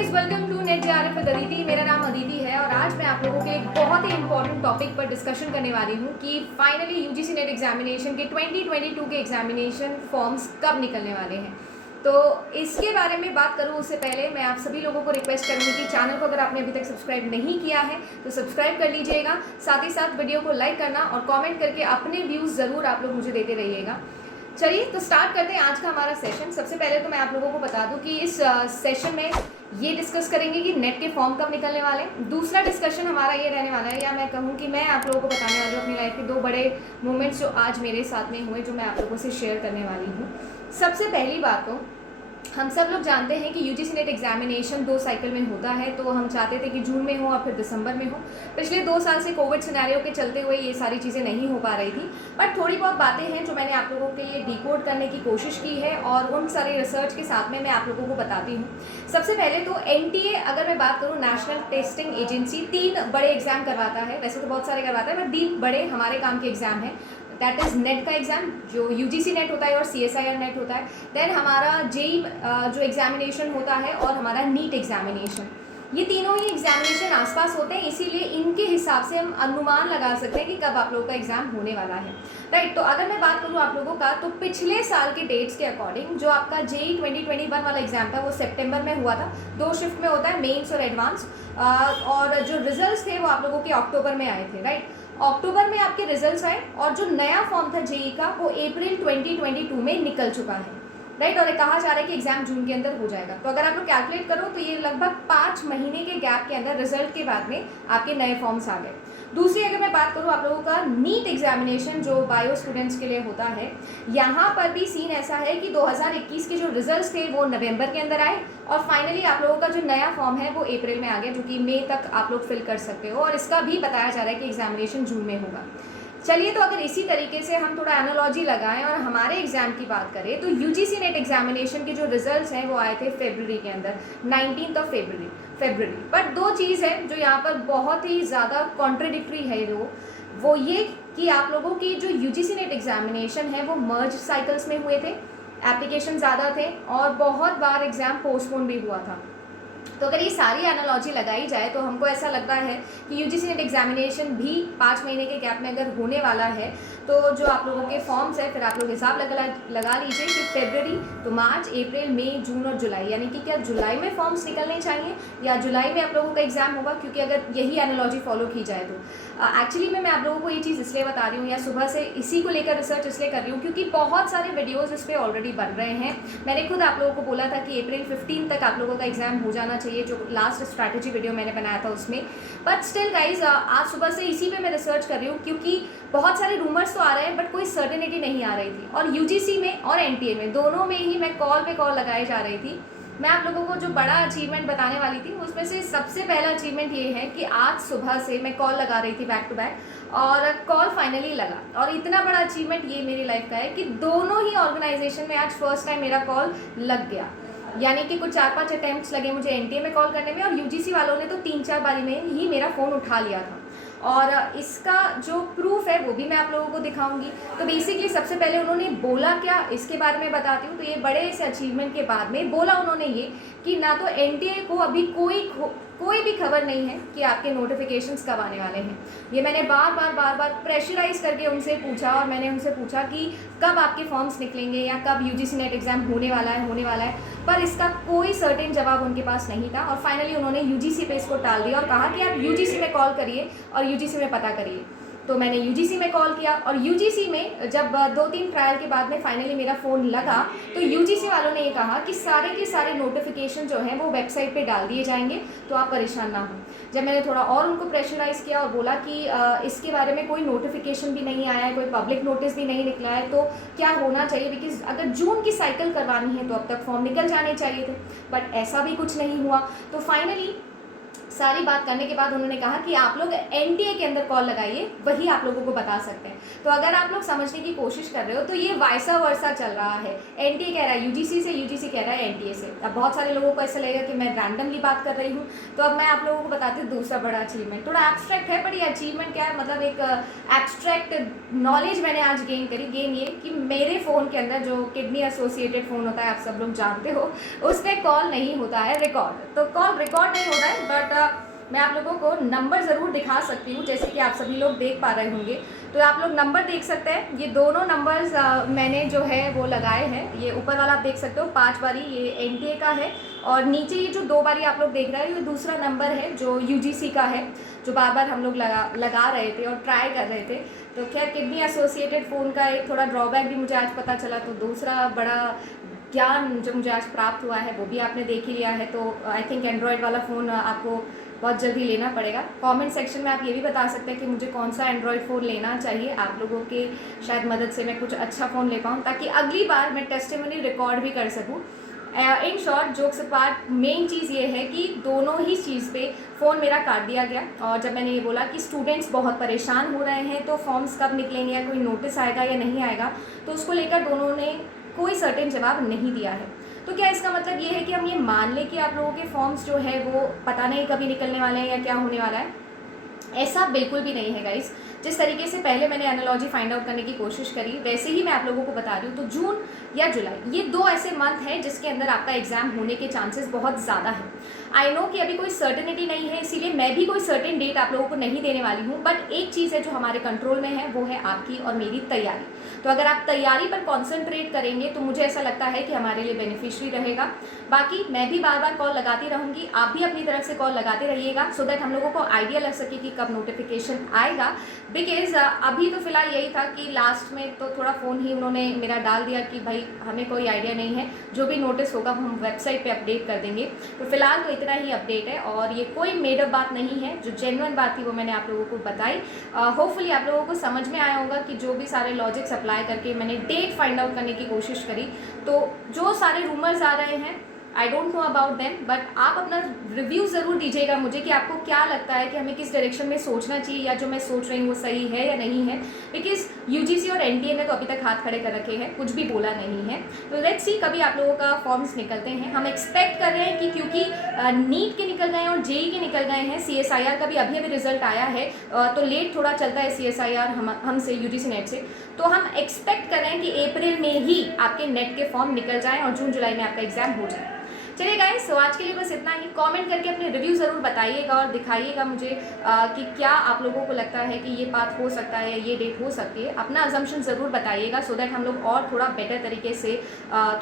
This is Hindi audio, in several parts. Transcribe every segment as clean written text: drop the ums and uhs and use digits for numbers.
Guys, welcome to NET JRF with Aditi. मेरा नाम अदिति है और आज मैं आप लोगों के एक बहुत ही इंपॉर्टेंट टॉपिक पर डिस्कशन करने वाली हूँ कि फाइनली यूजीसी नेट एग्जामिनेशन के 2022 के एग्जामिनेशन फॉर्म्स कब निकलने वाले हैं। तो इसके बारे में बात करूँ उससे पहले मैं आप सभी लोगों को रिक्वेस्ट करूँगी कि चैनल को अगर आपने अभी तक सब्सक्राइब नहीं किया है तो सब्सक्राइब कर लीजिएगा। साथ ही साथ वीडियो को लाइक करना और कॉमेंट करके अपने व्यूज़ ज़रूर आप लोग मुझे देते रहिएगा। चलिए तो स्टार्ट करते हैं आज का हमारा सेशन। सबसे पहले तो मैं आप लोगों को बता दूं कि इस सेशन में ये डिस्कस करेंगे कि नेट के फॉर्म कब निकलने वाले हैं। दूसरा डिस्कशन हमारा ये रहने वाला है, या मैं कहूँ कि मैं आप लोगों को बताने वाली हूँ अपनी लाइफ के दो बड़े मोमेंट्स जो आज मेरे साथ में हुए, जो मैं आप लोगों से शेयर करने वाली हूँ। सबसे पहली बात तो हम सब लोग जानते हैं कि यूजीसी नेट एग्जामिनेशन 2 साइकिल में होता है, तो हम चाहते थे कि जून में हो और फिर दिसंबर में हो। पिछले 2 साल से कोविड सिनेरियो के चलते हुए ये सारी चीज़ें नहीं हो पा रही थी, बट थोड़ी बहुत बातें हैं जो मैंने आप लोगों के लिए डिकोड करने की कोशिश की है और उन सारे रिसर्च के साथ में मैं आप लोगों को बताती हूँ। सबसे पहले तो एनटीए अगर मैं बात करूँ, नेशनल टेस्टिंग एजेंसी 3 बड़े एग्जाम करवाता है। वैसे तो बहुत सारे करवाता है बट 3 बड़े हमारे काम के एग्जाम है। दैट इज़ नेट का एग्ज़ाम जो यूजीसी नेट होता है और सीएसआईआर नेट होता है। देन हमारा जेई जो एग्जामिनेशन होता है और हमारा नीट एग्जामिनेशन। ये तीनों ही एग्जामिनेशन आसपास होते हैं, इसीलिए इनके हिसाब से हम अनुमान लगा सकते हैं कि कब आप लोगों का एग्जाम होने वाला है। राइट, तो अगर मैं बात करूँ आप लोगों का, तो पिछले साल के डेट्स के अकॉर्डिंग जो आपका जेई 2021 वाला एग्जाम था वो सितंबर में हुआ था। 2 शिफ्ट में होता है, मेंस और एडवांस। और जो रिजल्ट्स थे वो आप लोगों के अक्टूबर में आए थे। राइट, अक्टूबर में आपके रिजल्ट्स आए और जो नया फॉर्म था जेई का वो अप्रैल 2022 में निकल चुका है। राइट, और ये कहा जा रहा है कि एग्जाम जून के अंदर हो जाएगा। तो अगर आप लोग कैलकुलेट करो तो ये लगभग 5 महीने के गैप के अंदर रिजल्ट के बाद में आपके नए फॉर्म्स आ गए। दूसरी अगर मैं बात करूँ आप लोगों का नीट एग्जामिनेशन जो बायो स्टूडेंट्स के लिए होता है, यहाँ पर भी सीन ऐसा है कि 2021 के जो रिजल्ट्स थे वो नवंबर के अंदर आए और फाइनली आप लोगों का जो नया फॉर्म है वो अप्रैल में आ गया, जो कि मई तक आप लोग फिल कर सकते हो और इसका भी बताया जा रहा है कि एग्जामिनेशन जून में होगा। चलिए, तो अगर इसी तरीके से हम थोड़ा एनालॉजी लगाएं और हमारे एग्जाम की बात करें तो यूजीसी नेट एग्जामिनेशन के जो रिजल्ट्स हैं वो आए थे फरवरी के अंदर, 19 फरवरी। बट 2 चीज़ है जो यहाँ पर बहुत ही ज़्यादा कॉन्ट्रडिक्टरी है, वो ये कि आप लोगों की जो यूजीसी नेट एग्जामिनेशन है वो मर्ज साइकिल्स में हुए थे, एप्लीकेशन ज़्यादा थे और बहुत बार एग्ज़ाम पोस्टपोन भी हुआ था। तो अगर ये सारी एनालॉजी लगाई जाए तो हमको ऐसा लगता है कि यूजीसी नेट एग्जामिनेशन भी 5 महीने के गैप में अगर होने वाला है तो जो आप लोगों के फॉर्म्स है फिर आप लोग हिसाब लगा लीजिए कि फरवरी तो मार्च, अप्रैल, मई, जून और जुलाई, यानी कि क्या जुलाई में फॉर्म्स निकलने चाहिए या जुलाई में आप लोगों का एग्जाम होगा, क्योंकि अगर यही एनालॉजी फॉलो की जाए तो एक्चुअली मैं आप लोगों को ये चीज़ इसलिए बता रही हूँ या सुबह से इसी को लेकर रिसर्च इसलिए कर रही हूँ क्योंकि बहुत सारे वीडियोज़ इस पर ऑलरेडी बन रहे हैं। मैंने खुद आप लोगों को बोला था कि अप्रैल 15 तक आप लोगों का एग्जाम हो जाना चाहिए, जो लास्ट स्ट्रैटेजी वीडियो मैंने बनाया था उसमें। बट स्टिल गाइज, आज सुबह से इसी पे मैं रिसर्च कर रही हूँ क्योंकि बहुत सारे रूमर्स तो आ रहे हैं बट कोई सर्टेनिटी नहीं आ रही थी। और यूजीसी में और एनटीए में दोनों में ही मैं कॉल पे कॉल लगाई जा रही थी। मैं आप लोगों को जो बड़ा अचीवमेंट बताने वाली थी उसमें से सबसे पहला अचीवमेंट ये है कि आज सुबह से मैं कॉल लगा रही थी बैक टू बैक और कॉल फाइनली लगा। और इतना बड़ा अचीवमेंट ये मेरी लाइफ का है कि दोनों ही ऑर्गेनाइजेशन में आज फर्स्ट टाइम मेरा कॉल लग गया। यानी कि कुछ 4-5 अटैम्प्ट्स लगे मुझे एनटीए में कॉल करने में और यूजीसी वालों ने तो 3-4 बारी में ही मेरा फ़ोन उठा लिया था। और इसका जो प्रूफ है वो भी मैं आप लोगों को दिखाऊंगी। तो बेसिकली सबसे पहले उन्होंने बोला क्या इसके बारे में बताती हूँ। तो ये बड़े से अचीवमेंट के बाद में बोला उन्होंने ये कि ना तो एनटीए को अभी कोई भी खबर नहीं है कि आपके नोटिफिकेशंस कब आने वाले हैं। ये मैंने बार बार प्रेशराइज करके उनसे पूछा और मैंने उनसे पूछा कि कब आपके फॉर्म्स निकलेंगे या कब यूजीसी नेट एग्ज़ाम होने वाला है, पर इसका कोई सर्टेन जवाब उनके पास नहीं था। और फाइनली उन्होंने यूजीसी पे इसको टाल दिया और कहा कि आप यूजीसी में कॉल करिए और यूजीसी में पता करिए। तो मैंने यूजीसी में कॉल किया और यूजीसी में जब 2-3 ट्रायल के बाद में फाइनली मेरा फ़ोन लगा तो यूजीसी वालों ने ये कहा कि सारे के सारे नोटिफिकेशन जो हैं वो वेबसाइट पे डाल दिए जाएंगे, तो आप परेशान ना हो। जब मैंने थोड़ा और उनको प्रेशराइज़ किया और बोला कि इसके बारे में कोई नोटिफिकेशन भी नहीं आया है, कोई पब्लिक नोटिस भी नहीं निकला है, तो क्या होना चाहिए, बिकॉज अगर जून की साइकिल करवानी है तो अब तक फॉर्म निकल जाने चाहिए थे, बट ऐसा भी कुछ नहीं हुआ। तो फाइनली सारी बात करने के बाद उन्होंने कहा कि आप लोग एनटीए के अंदर कॉल लगाइए, वही आप लोगों को बता सकते हैं। तो अगर आप लोग समझने की कोशिश कर रहे हो तो ये वाइसा वर्सा चल रहा है, एनटीए कह रहा है यूजीसी से, यूजीसी कह रहा है एनटीए से। अब बहुत सारे लोगों को ऐसा लगेगा कि मैं रैंडमली बात कर रही हूँ। तो अब मैं आप लोगों को बताती हूँ दूसरा बड़ा अचीवमेंट, थोड़ा एब्स्ट्रैक्ट है, बट ये अचीवमेंट क्या है, मतलब एक एब्स्ट्रैक्ट नॉलेज मैंने आज गेन करी। गेन ये कि मेरे फ़ोन के अंदर जो किडनी एसोसिएटेड फ़ोन होता है, आप सब लोग जानते हो, उस पर कॉल नहीं होता है रिकॉर्ड। तो कॉल रिकॉर्ड नहीं होता है, बट मैं आप लोगों को नंबर ज़रूर दिखा सकती हूँ, जैसे कि आप सभी लोग देख पा रहे होंगे। तो आप लोग नंबर देख सकते हैं, ये दोनों नंबर्स मैंने जो है वो लगाए हैं। ये ऊपर वाला आप देख सकते हो 5 बारी, ये एनटीए का है, और नीचे ये जो 2 बारी आप लोग देख रहे हो ये दूसरा नंबर है जो यूजीसी का है, जो बार बार हम लोग लगा रहे थे और ट्राई कर रहे थे। तो खैर किडनी एसोसिएटेड फ़ोन का एक थोड़ा ड्रॉबैक भी मुझे आज पता चला, तो दूसरा बड़ा ज्ञान जो मुझे आज प्राप्त हुआ है वो भी आपने देख ही लिया है। तो आई थिंक एंड्रॉयड वाला फ़ोन आपको बहुत जल्दी लेना पड़ेगा। कमेंट सेक्शन में आप ये भी बता सकते हैं कि मुझे कौन सा एंड्रॉयड फ़ोन लेना चाहिए। आप लोगों के शायद मदद से मैं कुछ अच्छा फ़ोन ले पाऊँ, ताकि अगली बार मैं टेस्टिमनी रिकॉर्ड भी कर सकूँ। In short, jokes apart, main चीज़ ये है कि दोनों ही चीज़ पे फ़ोन मेरा काट दिया गया। और जब मैंने ये बोला कि स्टूडेंट्स बहुत परेशान हो रहे हैं, तो फॉर्म्स कब निकलेंगे या कोई नोटिस आएगा या नहीं आएगा, तो उसको लेकर दोनों ने कोई सर्टेन जवाब नहीं दिया है। तो क्या इसका मतलब ये है कि हम ये मान लें कि आप लोगों के फॉर्म्स जो है वो पता नहीं कभी निकलने वाले हैं या क्या होने वाला है? ऐसा बिल्कुल भी नहीं है गाइस। जिस तरीके से पहले मैंने एनालॉजी फाइंड आउट करने की कोशिश करी, वैसे ही मैं आप लोगों को बता रही हूँ। तो जून या जुलाई, ये 2 ऐसे मंथ हैं जिसके अंदर आपका एग्जाम होने के चांसेस बहुत ज़्यादा हैं। आई नो कि अभी कोई सर्टेनिटी नहीं है, इसीलिए मैं भी कोई सर्टेन डेट आप लोगों को नहीं देने वाली हूँ, बट एक चीज़ है जो हमारे कंट्रोल में है, वो है आपकी और मेरी तैयारी। तो अगर आप तैयारी पर कॉन्सेंट्रेट करेंगे तो मुझे ऐसा लगता है कि हमारे लिए बेनिफिशियरी रहेगा। बाकी मैं भी बार बार कॉल लगाती रहूँगी, आप भी अपनी तरफ से कॉल लगाते रहिएगा, सो दैट हम लोगों को आइडिया लग सके कि कब नोटिफिकेशन आएगा। बिकॉज अभी तो फिलहाल यही था कि लास्ट में तो थोड़ा फ़ोन ही उन्होंने मेरा डाल दिया कि भाई हमें कोई आइडिया नहीं है, जो भी नोटिस होगा हम वेबसाइट पे अपडेट कर देंगे। तो फिलहाल तो इतना ही अपडेट है, और ये कोई मेड अप बात नहीं है, जो जेन्युइन बात थी वो मैंने आप लोगों को बताई। होपफुली आप लोगों को समझ में आया होगा कि जो भी सारे लॉजिक्स अप्लाई करके मैंने डेट फाइंड आउट करने की कोशिश करी। तो जो सारे रूमर्स आ रहे हैं, I don't know about them, but आप अपना रिव्यू ज़रूर दीजिएगा मुझे कि आपको क्या लगता है कि हमें किस डायरेक्शन में सोचना चाहिए, या जो मैं सोच रही हूँ वो सही है या नहीं है। बिकॉज यूजीसी और एनटीए ने तो अभी तक हाथ खड़े कर रखे हैं, कुछ भी बोला नहीं है। तो लेट्स सी कभी आप लोगों का फॉर्म्स निकलते हैं। हम एक्सपेक्ट कर रहे हैं कि क्योंकि नीट के निकल गए हैं और जेई के निकल गए हैं, CSIR का भी अभी रिजल्ट आया है, तो लेट थोड़ा चलता है CSIR हमसे, यूजीसी नेट से। तो हम एक्सपेक्ट कर रहे हैं कि अप्रैल में ही आपके नेट के फॉर्म निकल जाएँ और जून जुलाई में आपका एग्जाम हो जाए। चलिए गाइस, तो आज के लिए बस इतना ही। कमेंट करके अपने रिव्यू ज़रूर बताइएगा और दिखाइएगा मुझे कि क्या आप लोगों को लगता है कि ये बात हो सकता है या ये डेट हो सकती है। अपना अजम्पशन ज़रूर बताइएगा, सो दैट हम लोग और थोड़ा बेटर तरीके से,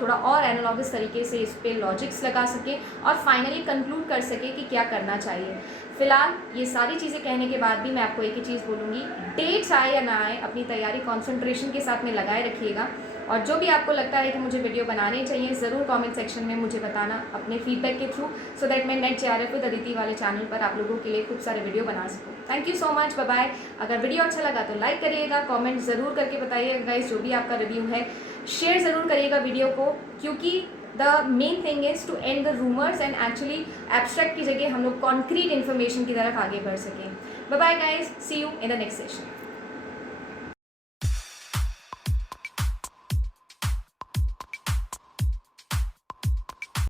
थोड़ा और एनालॉगस तरीके से इस पर लॉजिक्स लगा सकें और फाइनली कंक्लूड कर सकें कि क्या करना चाहिए। फिलहाल ये सारी चीज़ें कहने के बाद भी मैं आपको एक ही चीज़ बोलूँगी, डेट्स आए या ना आए, अपनी तैयारी कॉन्सेंट्रेशन के साथ में लगाए रखिएगा। और जो भी आपको लगता है कि मुझे वीडियो बनाने चाहिए, ज़रूर कमेंट सेक्शन में मुझे बताना अपने फीडबैक के थ्रू, सो दैट मैं नेट JRF विद अदिति वाले चैनल पर आप लोगों के लिए खूब सारे वीडियो बना सकूँ। Thank you so much, bye bye. अगर वीडियो अच्छा लगा तो लाइक करिएगा, कमेंट ज़रूर करके बताइएगा गाइस जो भी आपका रिव्यू है। शेयर ज़रूर करिएगा वीडियो को, क्योंकि the main thing is to end the rumours and actually abstract की जगह हम लोग कॉन्क्रीट इन्फॉर्मेशन की तरफ आगे बढ़ सकें। Bye bye guys, see you in the next session.